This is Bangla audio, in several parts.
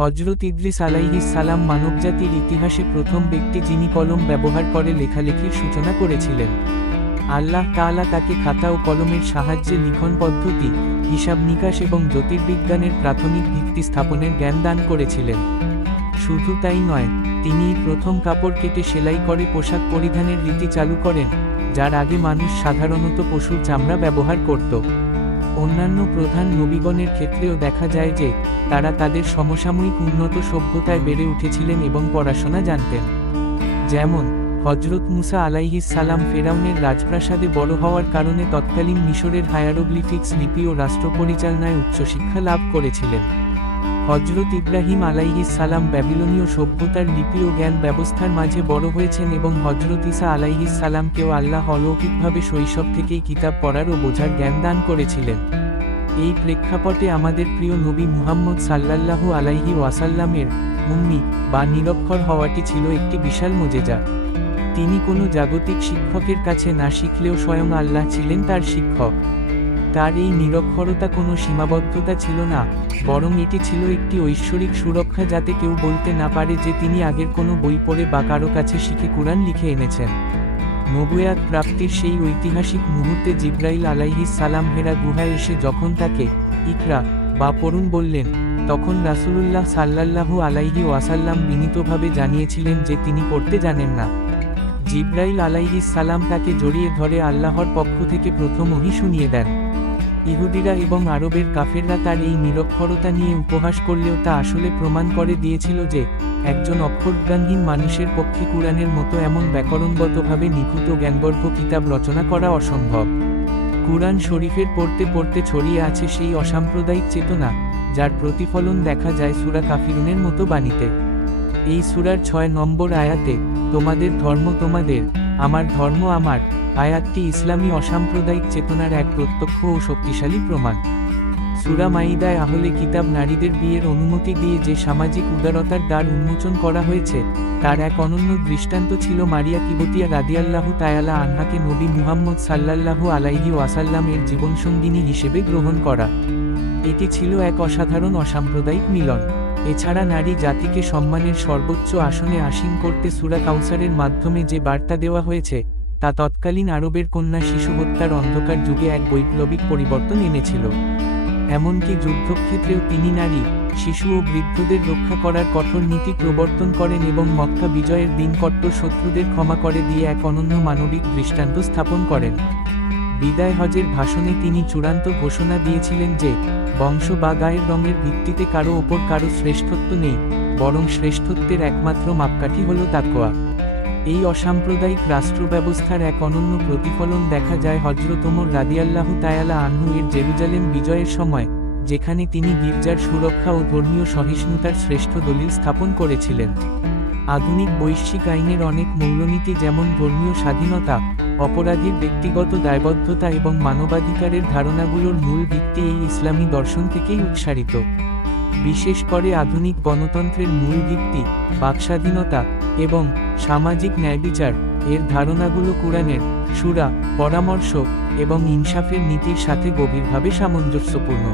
হজরত ইদ্রিস আলাইহিস সালাম মানবজাতির ইতিহাসে প্রথম ব্যক্তি যিনি কলম ব্যবহার করে লেখালেখির সূচনা করেছিলেন। আল্লাহ তাআলা তাকে খাতা ও কলমের সাহায্যে লিখন পদ্ধতি, হিসাব নিকাশ এবং জ্যোতির্বিজ্ঞানের প্রাথমিক ভিত্তি স্থাপনের জ্ঞান দান করেছিলেন। শুধু তাই নয়, তিনি প্রথম কাপড় কেটে সেলাই করে পোশাক পরিধানের রীতি চালু করেন, যার আগে মানুষ সাধারণত পশুর চামড়া ব্যবহার করত। অন্যান্য প্রধান নবীগণের ক্ষেত্রেও দেখা যায় যে তারা তাদের সমসাময়িক উন্নত সভ্যতায় বেড়ে উঠেছিলেন এবং পড়াশোনা জানতেন। যেমন হজরত মুসা আলাইহিস সালাম ফেরাউনের রাজপ্রাসাদে বড় হওয়ার কারণে তৎকালীন মিশরের হায়ারোগ্লিফিক্স লিপি ও রাষ্ট্র পরিচালনায় উচ্চশিক্ষা লাভ করেছিলেন। হজরত ইব্রাহিম আলাইহিস সালাম ব্যাবিলনীয় সভ্যতার লিপি ও জ্ঞান ব্যবস্থার মাঝে বড় হয়েছেন এবং হজরত ঈসা আলাইহিস সালামকেও আল্লাহ অলৌকিকভাবে শৈশব থেকেই কিতাব পড়ার ও বোঝার জ্ঞান দান করেছিলেন। এই প্রেক্ষাপটে আমাদের প্রিয় নবী মুহাম্মদ সাল্লাল্লাহু আলাইহি ওয়াসাল্লামের উম্মি বা নিরক্ষর হওয়াটি ছিল একটি বিশাল মুজেজা। তিনি কোনো জাগতিক শিক্ষকের কাছে না শিখলেও স্বয়ং আল্লাহ ছিলেন তার শিক্ষক। তার এই নিরক্ষরতা কোনো সীমাবদ্ধতা ছিল না, বরং এটি ছিল একটি ঐশ্বরিক সুরক্ষা, যাতে কেউ বলতে না পারে যে তিনি আগের কোনো বই পড়ে বা কারো কাছে শিখে কুরআন লিখে এনেছেন। নবুয়াত প্রাপ্তির সেই ঐতিহাসিক মুহূর্তে জিবরাইল আলাইহিস সালাম হেরা গুহায় এসে যখন তাকে ইকরা বা পড়ুন বললেন, তখন রাসূলুল্লাহ সাল্লাল্লাহু আলাইহি ওয়াসাল্লাম বিনীতভাবে জানিয়েছিলেন যে তিনি পড়তে জানেন না। জিবরাইল আলাইহিস সালাম তাকে জড়িয়ে ধরে আল্লাহর পক্ষ থেকে প্রথম ওহী শুনিয়ে দেন। ইহুদিরা এবং আরবের কাফেররা তার এই নিরক্ষরতা নিয়ে উপহাস করলেও তা আসলে প্রমাণ করে দিয়েছিল যে একজন অক্ষরজ্ঞানহীন মানুষের পক্ষে কুরআনের মতো এমন ব্যাকরণগতভাবে নিখুঁত জ্ঞানগর্ভ কিতাব রচনা করা অসম্ভব। কুরআন শরীফের পড়তে পড়তে ছড়িয়ে আছে সেই অসাম্প্রদায়িক চেতনা, যার প্রতিফলন দেখা যায় সূরা কাফিরুনের মতো বাণীতে। এই সূরার 6 নম্বর আয়াতে, তোমাদের ধর্ম তোমাদের, আমার ধর্ম আমার, আয়াতটি ইসলামী অসাম্প্রদায়িক চেতনার এক প্রত্যক্ষ ও শক্তিশালী প্রমাণ। সূরা মাইদায় আহলে কিতাব নারীদের বিয়ের অনুমতি দিয়ে যে সামাজিক উদারতার দ্বার উন্মোচন করা হয়েছে, তার এক অনন্য দৃষ্টান্ত ছিল মারিয়া কিবতিয়া রাদিয়াল্লাহু তাআলা আনহাকে নবী মুহাম্মদ সাল্লাল্লাহু আলাইহি ওয়াসাল্লাম এর জীবনসঙ্গিনী হিসেবে গ্রহণ করা। এটি ছিল এক অসাধারণ অসাম্প্রদায়িক মিলন। এছাড়া নারী জাতিকে সম্মানের সর্বোচ্চ আসনে আসীন করতে সূরা কাউসারের মাধ্যমে যে বার্তা দেওয়া হয়েছে, তা তৎকালীন আরবের কন্যা শিশু হত্যার অন্ধকার যুগে এক বৈপ্লবিক পরিবর্তন এনেছিল। এমনকি যুদ্ধক্ষেত্রেও তিনি নারী, শিশু ও বৃদ্ধদের রক্ষা করার কঠোর নীতি প্রবর্তন করেন এবং মক্কা বিজয়ের দিন কট্টর শত্রুদের ক্ষমা করে দিয়ে এক অনন্য মানবিক দৃষ্টান্ত স্থাপন করেন। বিদায় হজের ভাষণে তিনি চূড়ান্ত ঘোষণা দিয়েছিলেন যে বংশ বা গায়ের রঙের ভিত্তিতে কারো ওপর কারো শ্রেষ্ঠত্ব নেই, বরং শ্রেষ্ঠত্বের একমাত্র মাপকাঠি হল তাকওয়া। এই অসাম্প্রদায়িক রাষ্ট্র ব্যবস্থার এক অনন্য প্রতিফলন দেখা যায় হযরত ওমর রাদিয়াল্লাহু তাআলা আনহু এর জেরুজালেম বিজয়ের সময়, যেখানে তিনি গির্জার সুরক্ষা ও ধর্মীয় সহিষ্ণুতার শ্রেষ্ঠ দলিল স্থাপন করেছিলেন। আধুনিক বৈশ্বিক আইনের অনেক মূলনীতি, যেমন ধর্মীয় স্বাধীনতা, অপরাধীর ব্যক্তিগত দায়বদ্ধতা এবং মানবাধিকারের ধারণাগুলোর মূল ভিত্তি এই ইসলামী দর্শন থেকেই উৎসারিত। বিশেষ করে আধুনিক গণতন্ত্রের মূল ভিত্তি, বাকস্বাধীনতা এবং সামাজিক ন্যায়বিচার এর ধারণাগুলো কুরআনের সূরা, পরামর্শ এবং ইনসাফের নীতির সাথে গভীরভাবে সামঞ্জস্যপূর্ণ।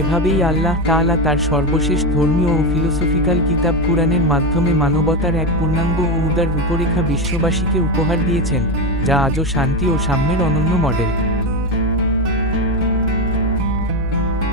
এভাবেই আল্লাহ তাআলা তার সর্বশেষ ধর্মীয় ও ফিলোসফিক্যাল কিতাব কুরআনের মাধ্যমে মানবতার এক পূর্ণাঙ্গ ও উদার রূপরেখা বিশ্ববাসীকে উপহার দিয়েছেন, যা আজও শান্তি ও সাম্যের অনন্য মডেল।